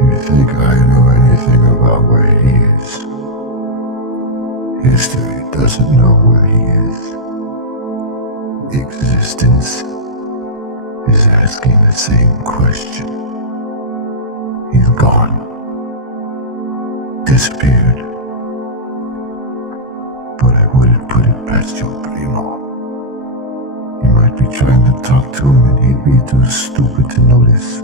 You think I know anything about where he is? History doesn't know where he is. Existence is asking the same question. He's gone. Disappeared. But I wouldn't put it past your primo. You might be trying to talk to him and he'd be too stupid to notice.